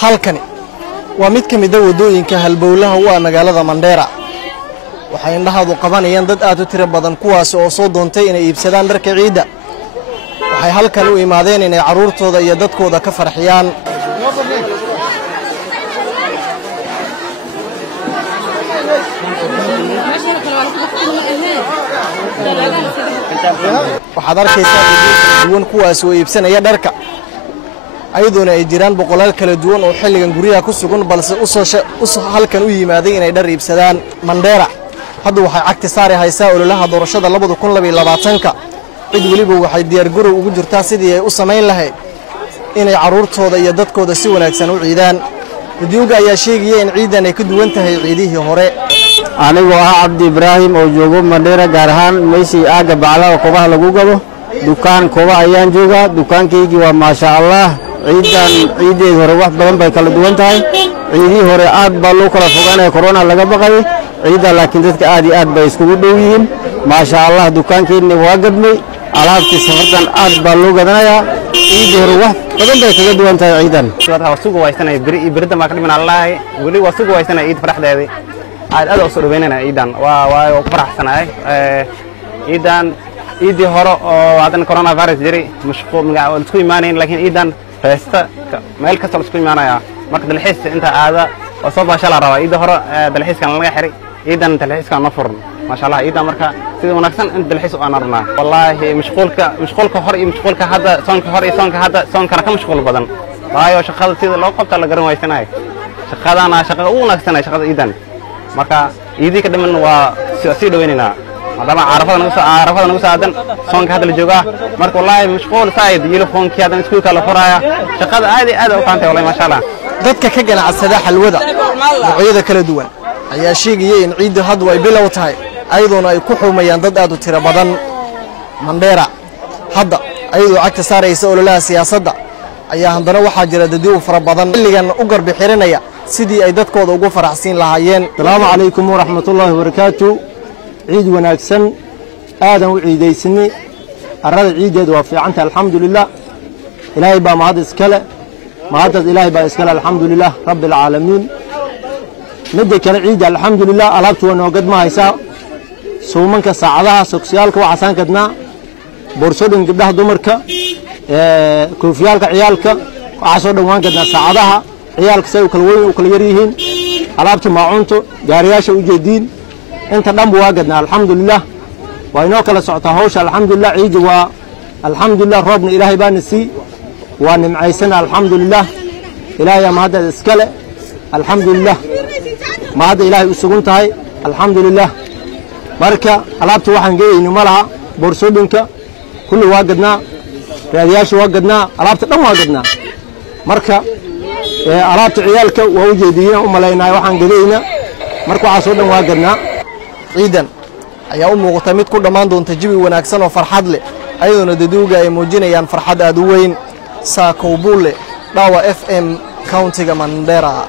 halkani waa mid ka mid ah wadooyinka halbowlaha u ah magaalada Mandera waxay indhahadu qabanayaan dad aad u tiro badan kuwaas oo soo doontay inay iibsadaan dharka ciida waxay halkan u imaadeen inay caruurtooda iyo dadkooda ka farxiyaan waxaad arkaysaa duwan kuwaas oo iibsanaya dharka ayaduna ay jiraan boqolaal kala duwan oo xilligan guriga ku sugan balse halkan u yimaaday inay dhar iibsadaan Mandera hadda waxay cagti saari haysaa ololaha doorashada 2022 cid waliba waxay diyaar garow ugu jirtaa sidii ay u sameyn lahayd inay caruurtooda iyo dadkooda si wanaagsan u ciidaan dadweynaha ayaa sheegaya in ciidan ay ka duwan tahay ciidihii hore anigoo ah Cabdi Ibrahim oo joogo Mandera gaar ahaan meeshii aaga baclaha kobaha lagu gado dukaan koba ayaan joogaa dukaankaygi waa maasha Allah ciideed hore wax badan bay kala duwan tahay ciidii hore aad baa loo kala fogaanay corona laga baqay ciida laakiin dadka aad iyo aad bay isku dhow yihiin maasha Allah dukaankeenni waa gadmay alaabtii safartan aad baa loo gadanayaa ciidii hore wax badan bay kaga duwan tahay ciidan waa suuq waysanay birida ma ka dhiman Allah wali waa suuq waysanay ciid faraxdeedii aad u soo dhaweynayna ciidan waa faraxsanahay ciidan ciidii hore oo hadan corona virus jiray mashquul magaca isku iimaaneen laakiin ciidan feesta meel kasta isku iimaanaya marka dalxiis inta aada oo soo baasha la rabaa ciidii hore dalxiiskan laga xiray ciidan dalxiiskan ma furan ma sha Allah ciidan marka sida wanaagsan in dalxiis u aanarnaa wallahi mashquulka hore iyo mashquulka hadda soonka hore iyo soonka hadda soonkana ka mashquul badan waayo shaqada sida loo qabta la garan waysanaay shaqadana shaqada ugu wanaagsan shaqada ciidan marka ciidii ka dhiman waa si dhaweynayna madama arafada nagu saadan soonka hadda la jooga marka wallahi mashquul saayid telefoonki hadan isku kala furaya shaqada aad u qaantay wallahi ma sha Allah dadka ka ganacsada xalwada noocyada kala duwan ayaa sheegaya in ciidu hadda ay bilow tahay ayaduna ay ku xumayaan dad aad u tiro badan Mandera hadda ayadoo cagta saaraysa ololaha siyaasadda ayaa handana waxaa jira dadweyne fara badan xilligan u garbi xiranaya sidii ay dadkooda ugu faraxsiin lahaayeen salaamu calaykum wa rahmatullaahi wa barakaatuh ciid wanaagsan aadan u ciidaysanay arada ciideed waa fiicanta alxamdulillah ilaahay baa mahad iskale mahadad ilaahay baa iskale alxamdulillah rabbil caalamiin midda kale ciid alxamdulillah alaabtu waa noo gad ma haysaa suumanka saacadaha soksiyaalka waxaan gadnaa boorsooyin gabdhaha dumarka koofiyaalka ciyaalka waxa soo dhawaan gadnaa saacadaha ciyaalka say kala weyn u kala yar yihiin alaabta maacuunta gaariyaasha u jeediin inta dhanba waa gadnaa alxamdulillah waa inoo kala socotaa hawsha alxamdulillah ciidi waa alxamdulillah roobna ilaahay baana sii waa nimcaysana alxamdulillah ilaahay mahadda iskale alxamdulillah mahadda ilaahay u sugan tahay alxamdulillah marka alaabta waxaan geeyayno ma laha boorsooyinka kulli waa gadnaa raadiyaasha waa gadnaa alaabta dhan waa gadnaa marka alaabta ciyaalka waa u jeediyeen u malaynaa waxaan gadeeyna marka waxa soo dhan waa gadnaa ciidan ayaa u muuqata mid ku dhamaan doonta jawi wanaagsan oo farxad leh ayaduna dadweynaha ay muujinayaan farxad aad u weyn Saakowbuule Dhawa FM Countiga Mandera